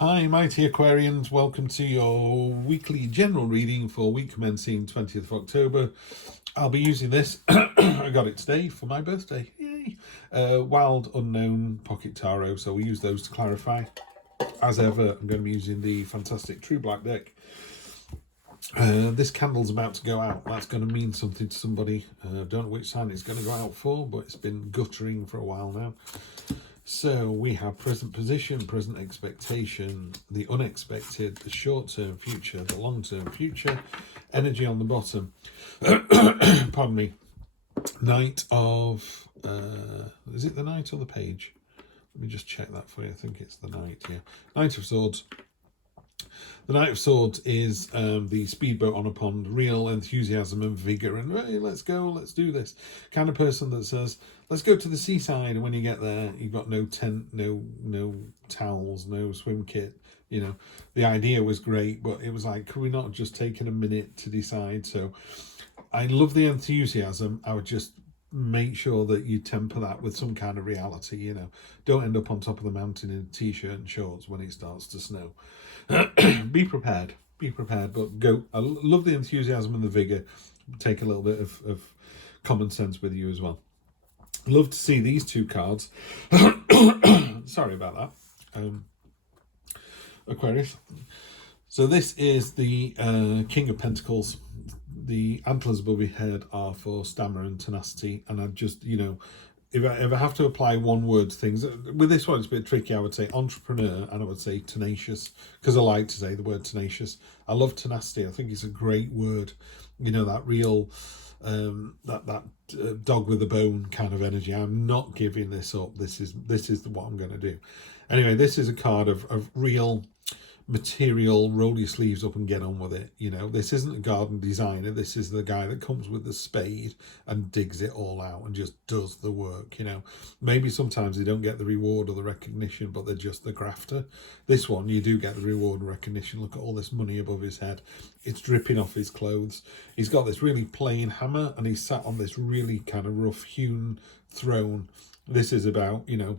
Hi, mighty Aquarians. Welcome to your weekly general reading for week commencing 20th of October. I'll be using this. I got it today for my birthday. Yay! Wild Unknown Pocket Tarot. So we use those to clarify. As ever, I'm going to be using the fantastic True Black deck. This candle's about to go out. That's going to mean something to somebody. Don't know which sign it's going to go out for, but it's been guttering for a while now. So we have present position, present expectation, the unexpected, the short-term future, the long-term future, energy on the bottom. Pardon me. Knight of... is it the Knight or the Page? Let me just check that for you. I think it's the Knight, yeah. Knight of Swords. The Knight of Swords is the speedboat on a pond, real enthusiasm and vigour, and hey, let's go, let's do this. Kind of person that says, let's go to the seaside, and when you get there, you've got no tent, no towels, no swim kit. You know, the idea was great, but it was like, could we not just take a minute to decide? So I love the enthusiasm. I would just make sure that you temper that with some kind of reality, you know. Don't end up on top of the mountain in a t-shirt and shorts when it starts to snow. Be prepared, but go. I love the enthusiasm and the vigour. Take a little bit of common sense with you as well. Love to see these two cards. Sorry about that. Aquarius. So this is the King of Pentacles. The antlers above your head are for stamina and tenacity, and I just, you know, if I ever have to apply one word to things, with this one it's a bit tricky. I would say entrepreneur, and I would say tenacious, because I like to say the word tenacious. I love tenacity. I think it's a great word. You know, that real, dog with a bone kind of energy. I'm not giving this up. This is what I'm going to do. Anyway, this is a card of real material. Roll your sleeves up and get on with it. You know, this isn't a garden designer. This is the guy that comes with the spade and digs it all out and just does the work. You know, maybe sometimes they don't get the reward or the recognition, but they're just the grafter. This one, you do get the reward and recognition. Look at all this money above his head. It's dripping off his clothes. He's got this really plain hammer, and he's sat on this really kind of rough hewn throne. This is about, you know,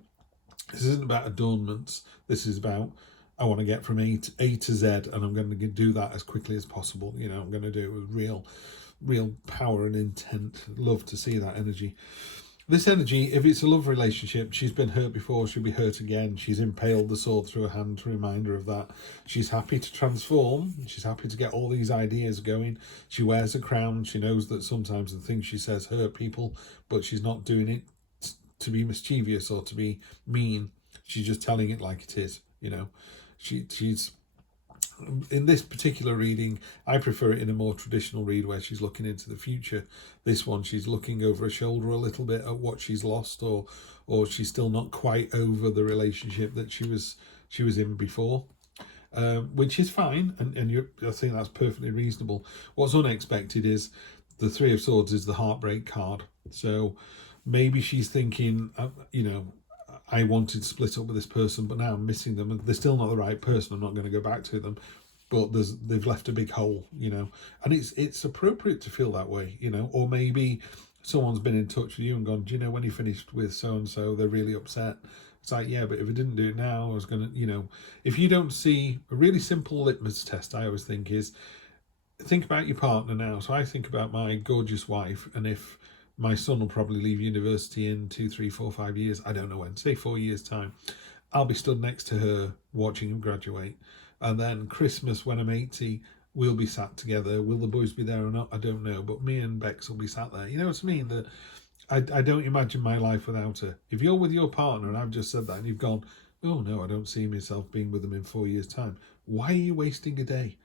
this isn't about adornments. This is about, I want to get from A to Z, and I'm going to do that as quickly as possible. You know, I'm going to do it with real power and intent. Love to see that energy. This energy, if it's a love relationship, she's been hurt before, she'll be hurt again. She's impaled the sword through her hand to remind her of that. She's happy to transform. She's happy to get all these ideas going. She wears a crown. She knows that sometimes the things she says hurt people, but she's not doing it to be mischievous or to be mean. She's just telling it like it is, you know. She's in this particular reading, I prefer it in a more traditional read where she's looking into the future. This one, she's looking over her shoulder a little bit at what she's lost, or she's still not quite over the relationship that she was in before, which is fine, and I think that's perfectly reasonable. What's unexpected is the Three of Swords is the heartbreak card. So maybe she's thinking, you know, I wanted to split up with this person, but now I'm missing them, and they're still not the right person. I'm not going to go back to them, but they've left a big hole, you know. And it's appropriate to feel that way, you know. Or maybe someone's been in touch with you and gone, do you know when you finished with so and so, they're really upset. It's like, yeah, but if I didn't do it now, I was gonna, you know. If you don't see, a really simple litmus test I always think is, think about your partner now. So I think about my gorgeous wife, and if my son will probably leave university in 2, 3, 4, 5 years. I don't know when, say 4 years time. I'll be stood next to her watching him graduate. And then Christmas when I'm 80, we'll be sat together. Will the boys be there or not? I don't know. But me and Bex will be sat there. You know what I mean? That I don't imagine my life without her. If you're with your partner, and I've just said that, and you've gone, oh no, I don't see myself being with them in 4 years time. Why are you wasting a day?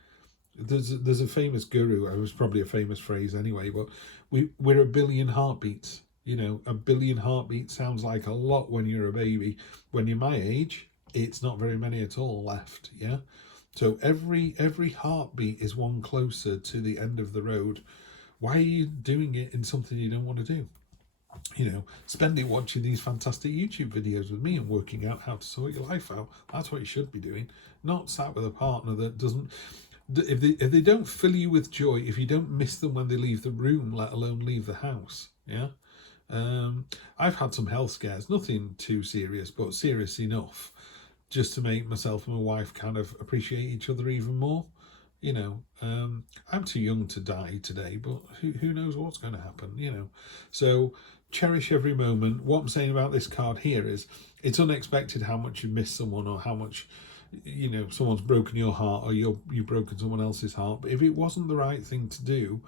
There's a famous guru, it was probably a famous phrase anyway, but we're a billion heartbeats. You know, a billion heartbeats sounds like a lot when you're a baby. When you're my age, it's not very many at all left, yeah? So every heartbeat is one closer to the end of the road. Why are you doing it in something you don't want to do? You know, spend it watching these fantastic YouTube videos with me and working out how to sort your life out. That's what you should be doing, not sat with a partner that doesn't... If they don't fill you with joy, if you don't miss them when they leave the room, let alone leave the house, yeah. I've had some health scares, nothing too serious, but serious enough just to make myself and my wife kind of appreciate each other even more. You know, I'm too young to die today, but who knows what's going to happen, you know. So cherish every moment. What I'm saying about this card here is it's unexpected how much you miss someone, or how much, you know, someone's broken your heart, or you've broken someone else's heart. But if it wasn't the right thing to do,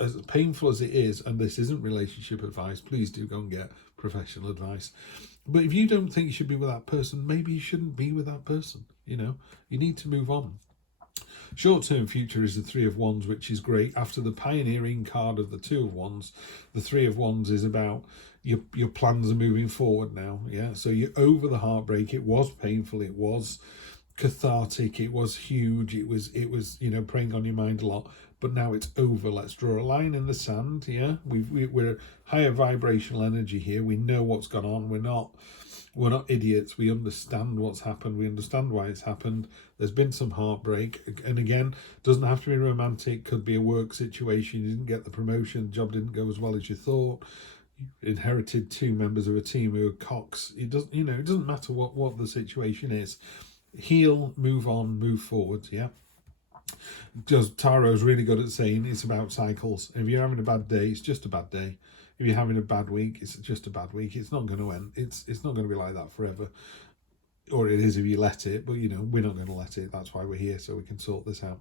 as painful as it is, and this isn't relationship advice, please do go and get professional advice. But if you don't think you should be with that person, maybe you shouldn't be with that person. You know, you need to move on. Short-term future is the Three of Wands, which is great. After the pioneering card of the Two of Wands, the Three of Wands is about your plans are moving forward now. Yeah, so you're over the heartbreak. It was painful. It was cathartic. It was huge. It was you know, preying on your mind a lot. But now it's over. Let's draw a line in the sand. Yeah, we're higher vibrational energy here. We know what's gone on. We're not idiots. We understand what's happened. We understand why it's happened. There's been some heartbreak. And again, doesn't have to be romantic. Could be a work situation. You didn't get the promotion. The job didn't go as well as you thought. You inherited 2 members of a team who are cocks. It doesn't, you know, it doesn't matter what the situation is. Heal, move on, move forward. Yeah. Because Tarot's really good at saying it's about cycles. If you're having a bad day, it's just a bad day. If you're having a bad week, it's just a bad week. It's not going to end. It's not going to be like that forever. Or it is if you let it, but you know, we're not going to let it. That's why we're here, so we can sort this out.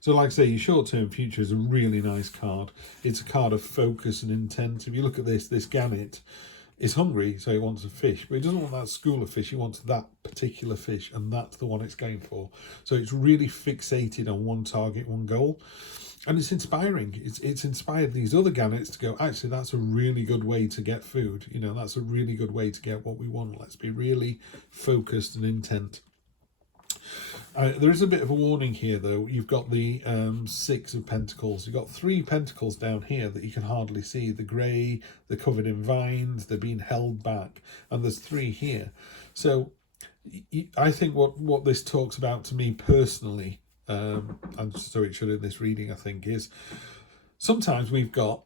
So like I say, your short-term future is a really nice card. It's a card of focus and intent. If you look at this gannet is hungry, so he wants a fish, but he doesn't want that school of fish. He wants that particular fish, and that's the one it's going for. So it's really fixated on one target, one goal. And it's inspiring. It's inspired these other gannets to go, actually, that's a really good way to get food. You know, that's a really good way to get what we want. Let's be really focused and intent. There is a bit of a warning here, though. You've got the 6 of Pentacles. You've got 3 Pentacles down here that you can hardly see. The grey, they're covered in vines, they're being held back. And there's 3 here. So I think what this talks about to me personally, and so it should in this reading, I think, is sometimes we've got,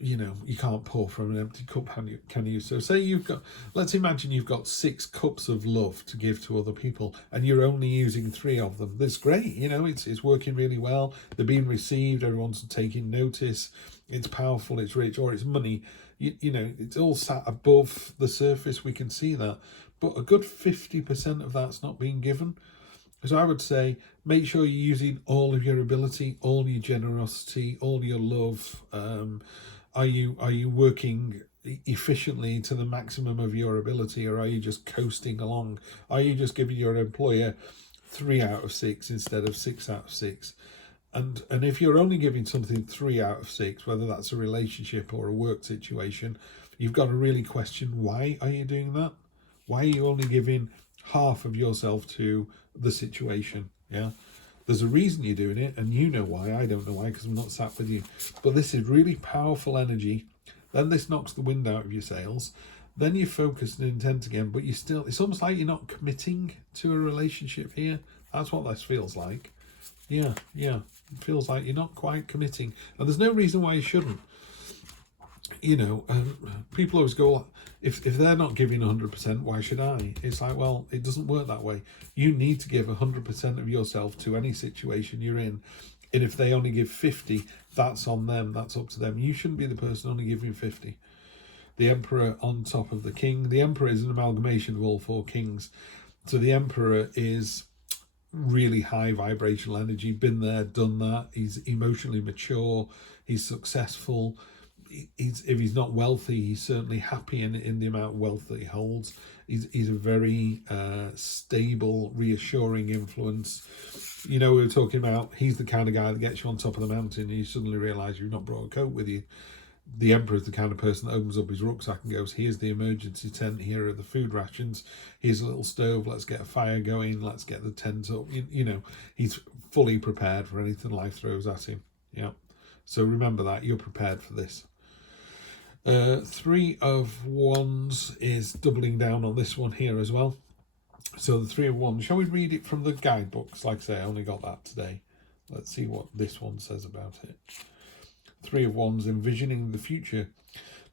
you know, you can't pour from an empty cup, can you? So say you've got, let's imagine you've got 6 cups of love to give to other people, and you're only using 3 of them. That's great, you know, it's working really well. They're being received, everyone's taking notice, it's powerful, it's rich, or it's money. You know, it's all sat above the surface, we can see that. But a good 50% of that's not being given. So I would say, make sure you're using all of your ability, all your generosity, all your love. Are you working efficiently to the maximum of your ability, or are you just coasting along? Are you just giving your employer 3 out of 6 instead of 6 out of 6? And if you're only giving something 3 out of 6, whether that's a relationship or a work situation, you've got to really question, why are you doing that? Why are you only giving half of yourself to the situation? Yeah, there's a reason you're doing it, and you know why. I don't know why, because I'm not sat with you. But this is really powerful energy. Then this knocks the wind out of your sails. Then you're focused and intent again, but you still, it's almost like you're not committing to a relationship here. That's what this feels like. Yeah, it feels like you're not quite committing, and there's no reason why you shouldn't. You know, people always go, if they're not giving 100%, why should I? It's like, well, it doesn't work that way. You need to give 100% of yourself to any situation you're in. And if they only give 50, that's on them. That's up to them. You shouldn't be the person only giving 50. The Emperor on top of the King. The Emperor is an amalgamation of all 4 kings. So the Emperor is really high vibrational energy. Been there, done that. He's emotionally mature. He's successful. If he's not wealthy, he's certainly happy in the amount of wealth that he holds. He's a very stable, reassuring influence. You know, we were talking about, he's the kind of guy that gets you on top of the mountain and you suddenly realise you've not brought a coat with you. The Emperor is the kind of person that opens up his rucksack and goes, here's the emergency tent, here are the food rations, here's a little stove, let's get a fire going, let's get the tent up. You know, he's fully prepared for anything life throws at him. Yeah. So remember that, you're prepared for this. 3 of Wands is doubling down on this one here as well. So the 3 of Wands, shall we read it from the guidebooks? Like I say, I only got that today. Let's see what this one says about it. 3 of Wands, envisioning the future.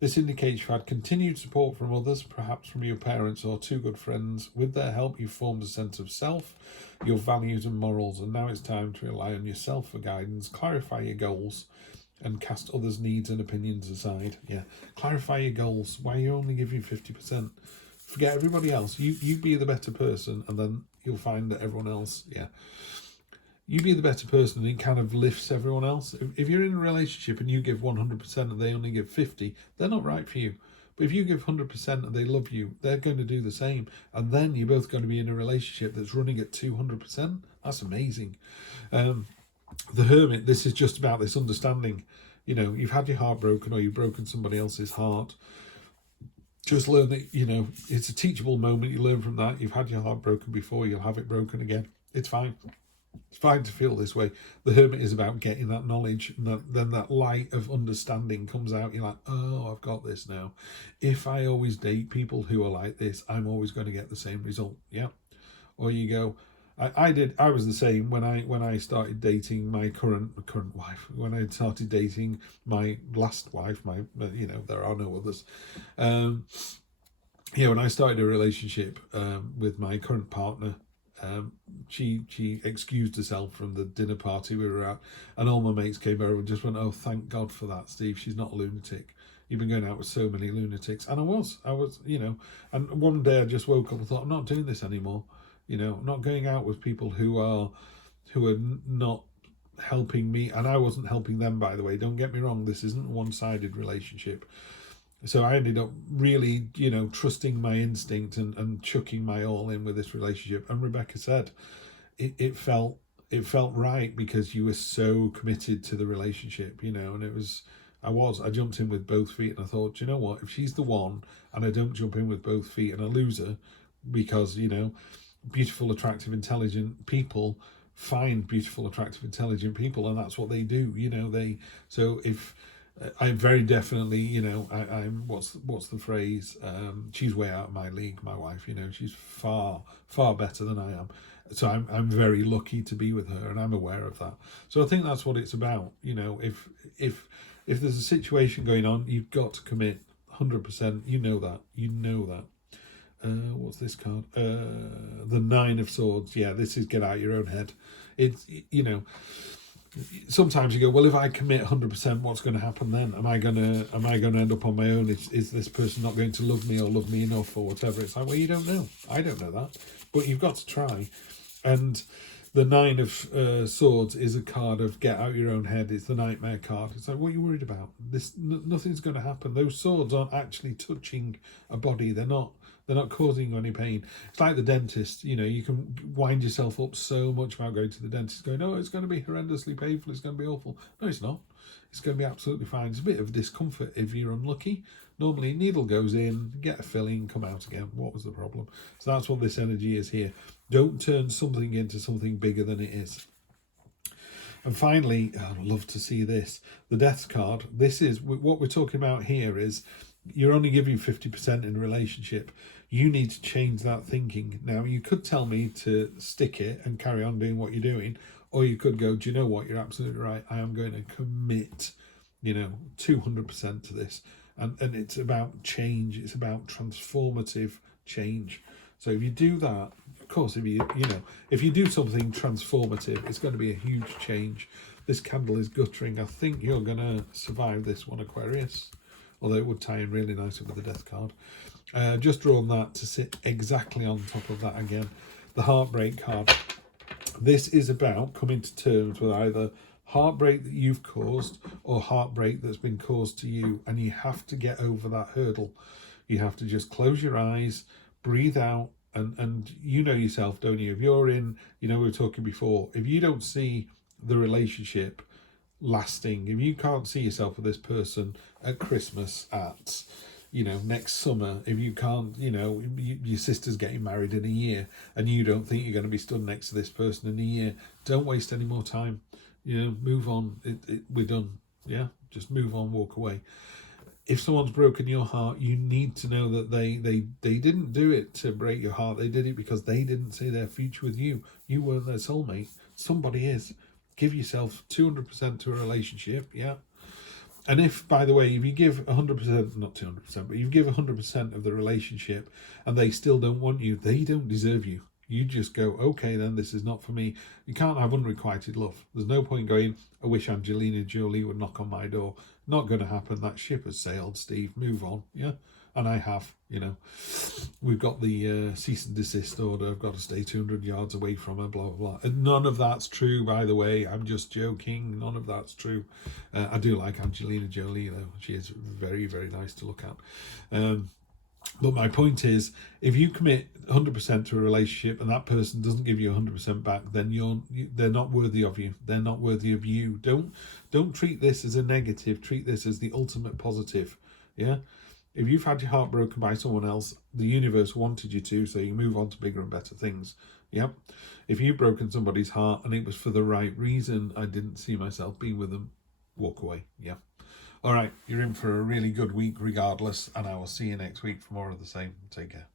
This indicates you've had continued support from others, perhaps from your parents or two good friends. With their help, you've formed a sense of self, your values and morals, and now it's time to rely on yourself for guidance. Clarify your goals and cast others' needs and opinions aside. Yeah, clarify your goals. Why you only give you 50%? Forget everybody else. You be the better person, and then you'll find that everyone else, yeah. You be the better person, and it kind of lifts everyone else. If you're in a relationship and you give 100% and they only give 50, they're not right for you. But if you give 100% and they love you, they're going to do the same. And then you're both going to be in a relationship that's running at 200%. That's amazing. The Hermit, this is just about this understanding. You know, you've had your heart broken or you've broken somebody else's heart. Just learn that, you know, it's a teachable moment. You learn from that. You've had your heart broken before, you'll have it broken again. It's fine. It's fine to feel this way. The Hermit is about getting that knowledge, and then that light of understanding comes out. You're like, oh, I've got this now. If I always date people who are like this, I'm always going to get the same result. Yeah. Or you go, I was the same when I started dating my current wife. When I started dating my last wife, you know, there are no others. Yeah, when I started a relationship with my current partner, she excused herself from the dinner party we were at, and all my mates came over and just went, oh, thank God for that, Steve. She's not a lunatic. You've been going out with so many lunatics. And I was, you know, and one day I just woke up and thought, I'm not doing this anymore. You know, I'm not going out with people who are not helping me, and I wasn't helping them, by the way. Don't get me wrong, this isn't a one-sided relationship. So I ended up really, you know, trusting my instinct and chucking my all in with this relationship. And Rebecca said, it felt right because you were so committed to the relationship, you know. And I jumped in with both feet, and I thought, you know what, if she's the one and I don't jump in with both feet and I lose her, because, you know, beautiful, attractive, intelligent people find beautiful, attractive, intelligent people, and that's what they do, you know. So if I very definitely, you know, I'm what's the phrase? She's way out of my league, my wife. You know, she's far better than I am. So I'm very lucky to be with her, and I'm aware of that. So I think that's what it's about. You know, if there's a situation going on, you've got to commit 100%. You know that. What's this card? The Nine of Swords. Yeah, this is get out your own head. It's, you know, sometimes you go, well, if I commit 100%, what's going to happen then? Am I going to end up on my own? Is this person not going to love me or love me enough or whatever? It's like, well, you don't know. I don't know that, but you've got to try. And the Nine of Swords is a card of get out your own head. It's the nightmare card. It's like, what are you worried about? Nothing's going to happen. Those swords aren't actually touching a body. They're not causing you any pain. It's like the dentist. You know, you can wind yourself up so much about going to the dentist, going, oh, it's going to be horrendously painful. It's going to be awful. No, it's not. It's going to be absolutely fine. It's a bit of discomfort if you're unlucky. Normally, needle goes in, get a filling, come out again. What was the problem? So that's what this energy is here. Don't turn something into something bigger than it is. And finally, I'd love to see this. The Death card. This is what we're talking about here is you're only giving 50% in a relationship. You need to change that thinking. Now, you could tell me to stick it and carry on doing what you're doing, or you could go, do you know what? You're absolutely right. I am going to commit, you know, 200% to this. And it's about change. It's about transformative change. So if you do that, of course, if you do something transformative, it's going to be a huge change. This candle is guttering. I think you're going to survive this one, Aquarius. Although it would tie in really nicely with the Death card. Just drawn that to sit exactly on top of that again. The Heartbreak card. This is about coming to terms with either heartbreak that you've caused or heartbreak that's been caused to you, and you have to get over that hurdle. You have to just close your eyes, breathe out, and you know yourself, don't you? If you're in, you know, we were talking before, if you don't see the relationship lasting, if you can't see yourself with this person at Christmas, at, you know, next summer, if you can't, you know, your sister's getting married in a year and you don't think you're going to be stood next to this person in a year, don't waste any more time. You know, move on. We're done. Yeah, just move on, walk away. If someone's broken your heart, you need to know that they didn't do it to break your heart. They did it because they didn't see their future with you. You weren't their soulmate. Somebody is. Give yourself 200% to a relationship, yeah. And if, by the way, if you give 100%, not 200%, but you give 100% of the relationship and they still don't want you, they don't deserve you. You just go, okay, then this is not for me. You can't have unrequited love. There's no point going, I wish Angelina Jolie would knock on my door. Not going to happen. That ship has sailed, Steve. Move on. Yeah. And I have, we've got the cease and desist order. I've got to stay 200 yards away from her, blah, blah, blah. And none of that's true, by the way. I'm just joking. None of that's true. I do like Angelina Jolie, though. She is very, very nice to look at. But my point is, if you commit 100% to a relationship and that person doesn't give you 100% back, then they're not worthy of you. They're not worthy of you. Don't treat this as a negative. Treat this as the ultimate positive. Yeah. If you've had your heart broken by someone else, the universe wanted you to, so you move on to bigger and better things. Yeah. If you've broken somebody's heart and it was for the right reason, I didn't see myself being with them, walk away. Yeah. All right. You're in for a really good week regardless, and I will see you next week for more of the same. Take care.